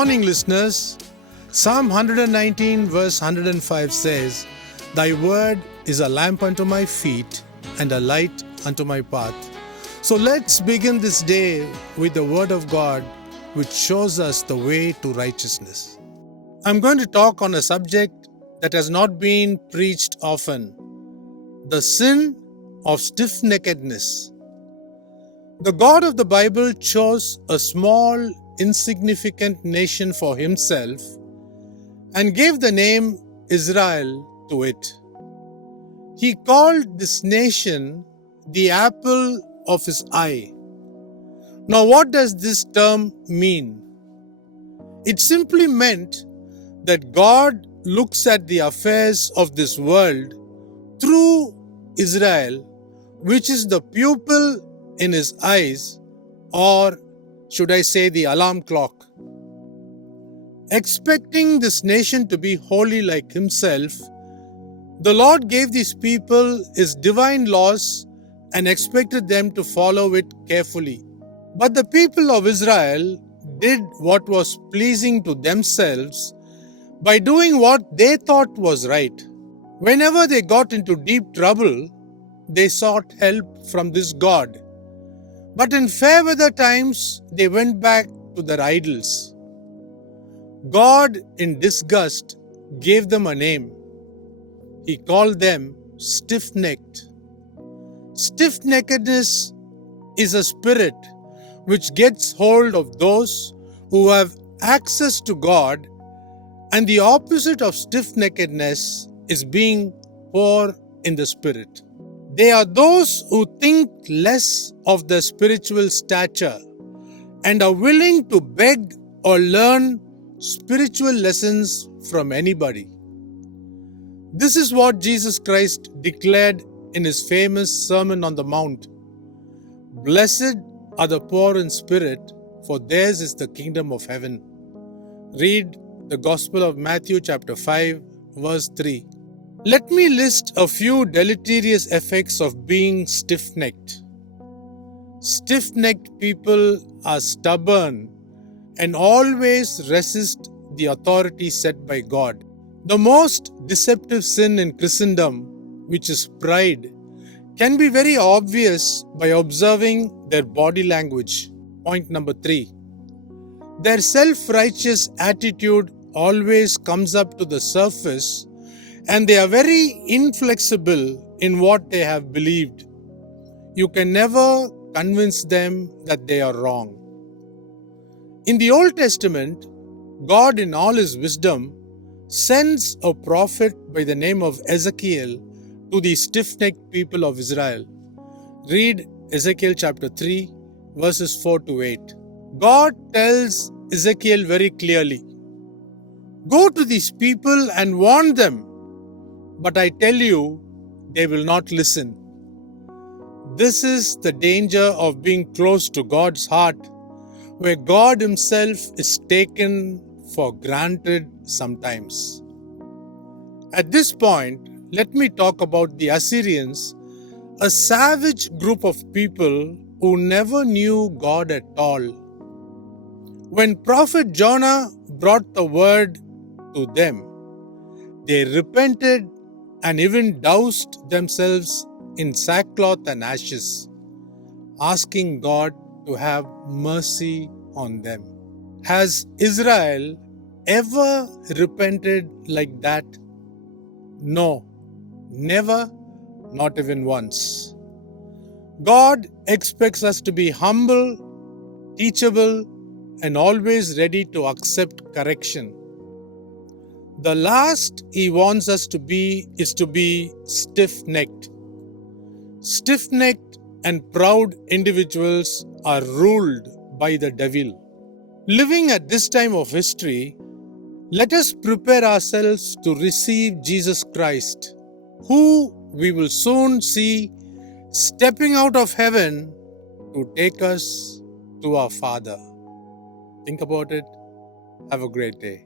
morning, listeners. Psalm 119 verse 105 says, "Thy word is a lamp unto my feet and a light unto my path." So let's begin this day with the word of God, which shows us the way to righteousness. I'm going to talk on a subject that has not been preached often: the sin of stiffneckedness. The God of the Bible chose a small, insignificant nation for himself and gave the name Israel to it. He called this nation the apple of his eye. Now, what does this term mean? It simply meant that God looks at the affairs of this world through Israel, which is the pupil in his eyes, or should I say the alarm clock. Expecting this nation to be holy like himself, the Lord gave these people his divine laws and expected them to follow it carefully. But the people of Israel did what was pleasing to themselves by doing what they thought was right. Whenever they got into deep trouble, they sought help from this God. But in fair weather times, they went back to their idols. God, in disgust, gave them a name. He called them stiff-necked. Stiff-neckedness is a spirit which gets hold of those who have access to God, and the opposite of stiff-neckedness is being poor in the spirit. They are those who think less of their spiritual stature and are willing to beg or learn spiritual lessons from anybody. This is what Jesus Christ declared in his famous Sermon on the Mount. "Blessed are the poor in spirit, for theirs is the kingdom of heaven." Read the Gospel of Matthew chapter 5 verse 3. Let me list a few deleterious effects of being stiff-necked. Stiff-necked people are stubborn and always resist the authority set by God. The most deceptive sin in Christendom, which is pride, can be very obvious by observing their body language. Point number 3. Their self-righteous attitude always comes up to the surface, and they are very inflexible in what they have believed. You can never convince them that they are wrong. In the Old Testament, God, in all his wisdom, sends a prophet by the name of Ezekiel to the stiff-necked people of Israel. Read Ezekiel chapter 3, verses 4 to 8. God tells Ezekiel very clearly, "Go to these people and warn them, but I tell you, they will not listen." This is the danger of being close to God's heart, where God himself is taken for granted sometimes. At this point, let me talk about the Assyrians, a savage group of people who never knew God at all. When Prophet Jonah brought the word to them, they repented and even doused themselves in sackcloth and ashes, asking God to have mercy on them. Has Israel ever repented like that? No, never, not even once. God expects us to be humble, teachable, and always ready to accept correction. The last he wants us to be is to be stiff-necked. Stiff-necked and proud individuals are ruled by the devil. Living at this time of history, let us prepare ourselves to receive Jesus Christ, who we will soon see stepping out of heaven to take us to our Father. Think about it. Have a great day.